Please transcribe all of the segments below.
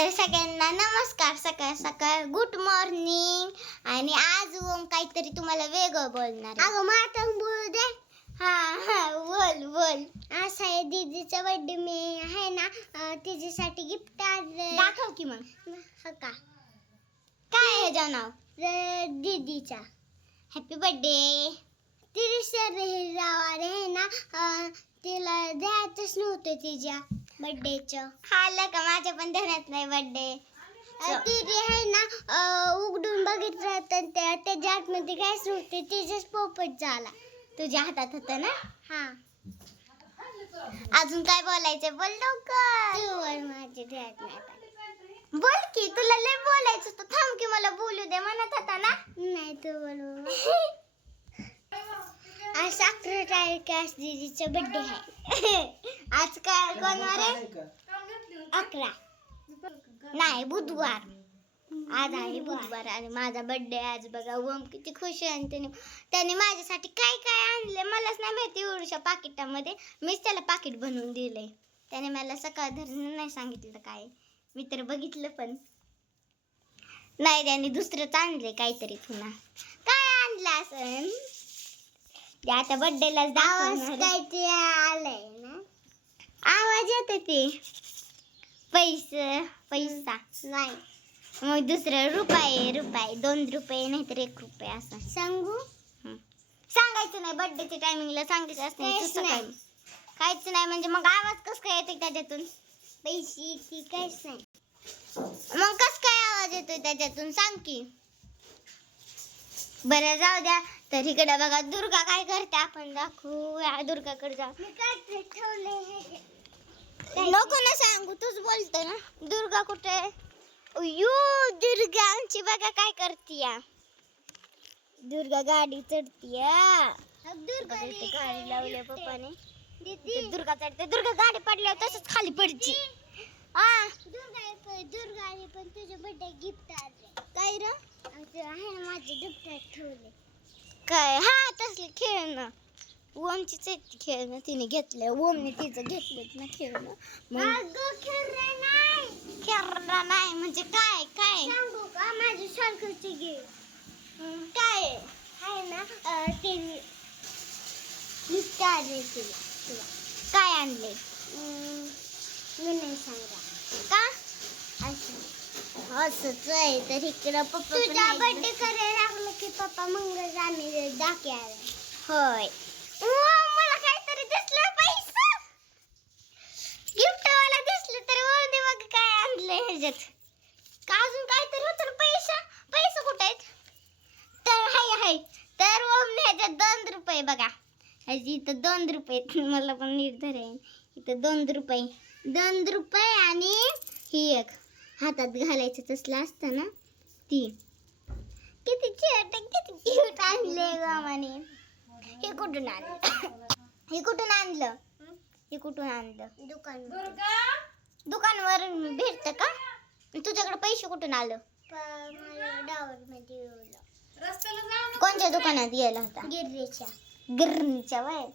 तर सगळ्यांना नमस्कार, सकाळ सकाळ गुड मॉर्निंग. आणि आज ओम काहीतरी तुम्हाला वेगळं बोलणार आहे. अगं मला बोलू दे. हा बोल बोल. आज आहे दीदीचा बर्थडे. मी आहे ना तिच्यासाठी गिफ्ट आणलं. दाखव की मग. हा का काय आहे नाव? दीदीचा हॅपी बर्थडे. तिला रविवार आहे ना तिला द्यायचंच नव्हतं तिच्या बर्थडेचं. आलं का? माझ्या पण ध्यानात नाही बर्थडे. तिने आहे ना उघडून बघितलं तर त्याच्या आतमध्ये काहीच नव्हते. तिचाच पोपट झाला. तुझ्या हातात होतं ना? हा. अजून काय बोलायचं? बोल लवकर. तू माझ्या ध्यानात नाही आलं. बोल की, तुला लय बोलायचं होतं. थांब की, मला बोलू दे म्हणत होता ना. नाही तू बोलू. आज 11 तारीख आज दीदीचा बर्थडे आहे. आज काय कोण आहे? 11 नाही, बुधवार. आज आहे बुधवार आणि माझा बर्थडे आज. बघा ओम किती खुश आहे. आणि त्याने माझ्यासाठी काय काय आणले मलाच नाही माहिती. एवढ्याशा पाकिटामध्ये मीच त्याला पाकिट बनवून दिलंय. त्याने मला सकाळ धरून नाही सांगितलं काय. मी तर बघितलं पण नाही. त्याने दुसरंच आणले काहीतरी. पुन्हा काय आणलं असं ते आता बर्थडेलाच दाखवणार. काहीतरी आलंय ना. आवाज येते ते पैसा नाही मग दुसरं रुपये 2 रुपये नाही तर 1 रुपये असं सांगू. सांगायचं नाही. बर्थडेच्या टायमिंगला सांगायचं असतं. काहीच नाही म्हणजे मग आवाज कस काय येते त्याच्यातून? पैसे ती काहीच नाही. मग कस काय आवाज येतोय त्याच्यातून? सांग की. बरं जाऊ द्या. तर इकडे बघा दुर्गा काय करते आपण दाखवू. दुर्गाकडे जाऊ. मी काय ठेवले नको ना सांगू, तूच बोलतो ना. दुर्गा कुठे आहे? दुर्गा आमची बघा काय करतीया. दुर्गा गाडी चढतीया. गाडी लावल्या पप्पाने. दुर्गा चढते. दुर्गा गाडी पडल्यावर तसंच खाली पडची. दुर्गाने पण तुझ्या बर्थडे गिफ्ट आले. काय र? आहे ना माझे गिफ्ट ठेवले. काय? हा तसले खेळणं. ओमचीच खेळणं तिने घेतलं. ओमने तिचं घेतलं ना खेळणं. खेळणं नाही म्हणजे काय काय सांगू का माझ्या सारखंचे गिफ्ट काय आहे ना ते गिफ्ट आले तुला. काय आणले? मी नाही सांगा का? असं असंच आहे. तर इकडं पप्पा तुझा बर्थडे करायला लागलं की पप्पा मंगळ आम्ही दाखवायला. होय. मला काहीतरी दिसलं पैसा. गिफ्ट वाला दिसलं तर दे. मग काय आणलंय ह्याच्यात? का अजून काहीतरी होतं? पैसा कुठे आहेत? तर हाय तर ओमने ह्याच्यात 2 रुपये बघा. ह्याची इथं 2 रुपये. मला पण नीट धरेन. इथं 2 रुपये आणि ही एक हातात घालायचं तसलं असतं ना ती. किती क्यूट आणले मामाने. हे कुठून आणलं? दुकानवरून भेटतं का? तुझ्याकडे पैसे कुठून आलं? कोणत्या दुकानात गेला होता? गिरणीच्या वय.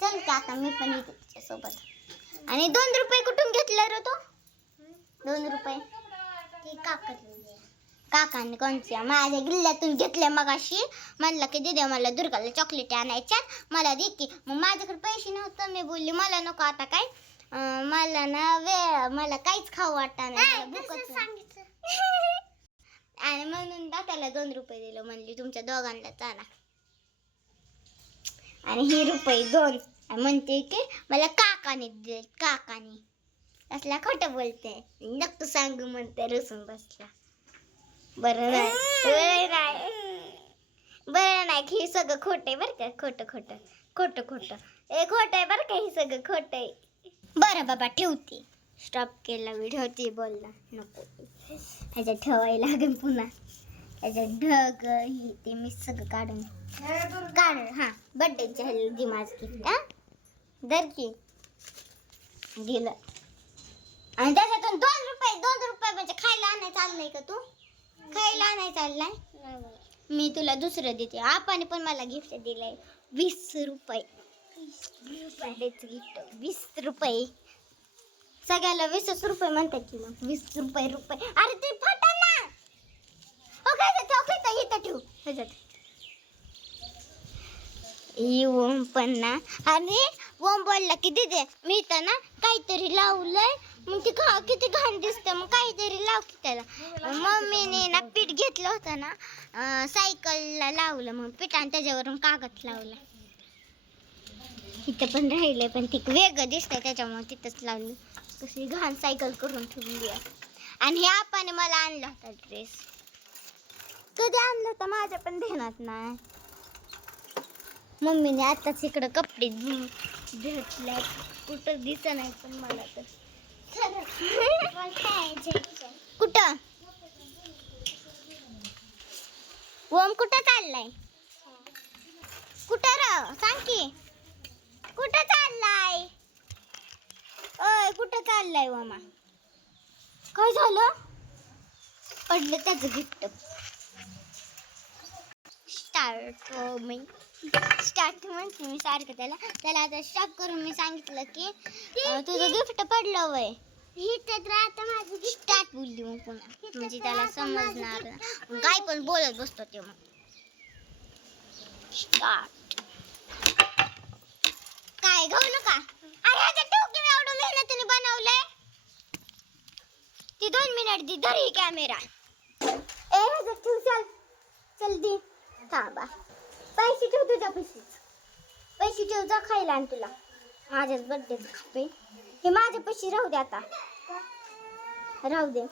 चल का आता मी पण येते तुझ्या सोबत. आणि 2 रुपये कुठून घेतले रे तो? 2 रुपये काकांनी कोणत्या? माझ्या गिल्ल्यातून घेतले मगाशी. म्हणलं की दीदी मला दुर्गाला चॉकलेट आणायच्यात, मला दे की. मग माझ्याकडे पैसे नव्हते. मी बोलली मला नको आता काय. मला ना मला काहीच खाऊ वाटत नाही. आणि म्हणून दादाला 2 रुपये दिलं. म्हणली तुमच्या दोघांना चाला. आणि ही रुपये 2 म्हणते की मला काकाने दिले. काकाने असला खोटं बोलते. नको सांगू म्हणते. रुसून बसला. बरं नाही हे सगळं खोट आहे बरं का. खोटं खोटं आहे बरं का. हे सगळं खोट आहे. बरं बाबा ठेवते. स्टॉप केला व्हिडिओ. ते बोलला नको. ह्याच्यात ठेवायला लागेल पुन्हा. ह्याच्यात ढग ही ते मी सगळं काढून हा बर्थडेच्या हल्ली माझं गिफ्ट. दर की दिलं. आणि त्याच्यातून 2 रुपये म्हणजे खायला आणायचं चाललंय का तू? खायला आणायचं चाललाय? मी तुला दुसरं देते. आपाने पण मला गिफ्ट दिलंय 20 रुपये. बर्थडेचं गिफ्ट 20 रुपये. सगळ्याला 20 रुपये म्हणतात की मग 20 रुपये. अरे ते फटा ना. हो काय ते इथं ठेवू ह्याच्यात. ओम पण ना, आणि ओम बोलला की दीदी मी तर ना काहीतरी लावलंय, मग ती किती घाण दिसतं, मग काहीतरी लाव की त्याला. मम्मीने ना पीठ घेतलं होतं ना, सायकलला लावलं मग पीठ आणि त्याच्यावरून कागद लावला. तिथं पण राहिलंय पण ती वेगळं दिसतंय त्याच्यामुळे तिथंच लावलं. कशी घाण सायकल करून ठेवली आहे. आणि हे आपाने मला आणला होता ड्रेस. कधी आणलं होतं माझ्या पण ध्यानात नाही. मम्मीने आताच इकडं कपडे घेतले, कुठं दिसत नाही पण मला तर. कुठं ओम कुठं चाललाय? कुठं राव सांग की, कुठं चाललाय? ओय कुठं चाललाय ओमा? काय झालं? पडलं त्याचं गिफ्ट. स्टार्ट म्हणते मी सारखं त्याला आता स्टॉप करून मी सांगितलं की तुझं गिफ्ट पडलं वय. स्टार्ट बोलली मग पुन्हा, म्हणजे त्याला समजणार ना. काय पण बोलत बसतो ते मग. स्टार्ट. काय घेऊ नका. अरे ह्याचं टोकी मी एवढं मेहनतीने बनवलंय. ती 2 मिनिट दी धरी कॅमेरा. ह्याचं ठेव. चल दे थांबा. पैसे ठेव तुझ्या पैसे ठेव, जा खायला आण तुला. माझ्याच बर्थडेच खाते. हे माझ्या पैसे राहू दे आता. राहू दे.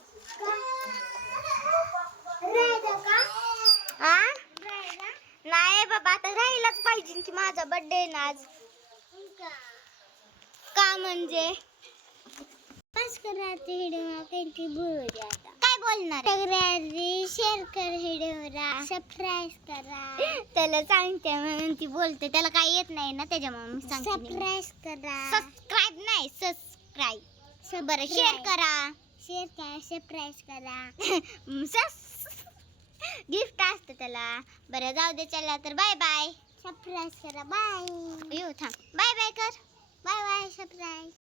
नाही बाबा आता राहिलाच पाहिजे की, माझा बर्थडे ना आज. का म्हणजे काय बोलणार? शेअर कर व्हिडिओला, सबस्क्राईब करा. त्याला सांगते म्हणून ती बोलते, त्याला काही येत नाही ना त्याच्यामुळे मी सांगते. सबस्क्राईब करा. सबस्क्राईब नाही सबस्क्राईब. बरं शेअर करा. सबस्क्राईब करा. गिफ्ट असतं त्याला. बरं जाऊ दे चला तर बाय बाय. सबस्क्राईब करा. बाय. येऊ थांब. बाय बाय कर. Bye bye subscribe.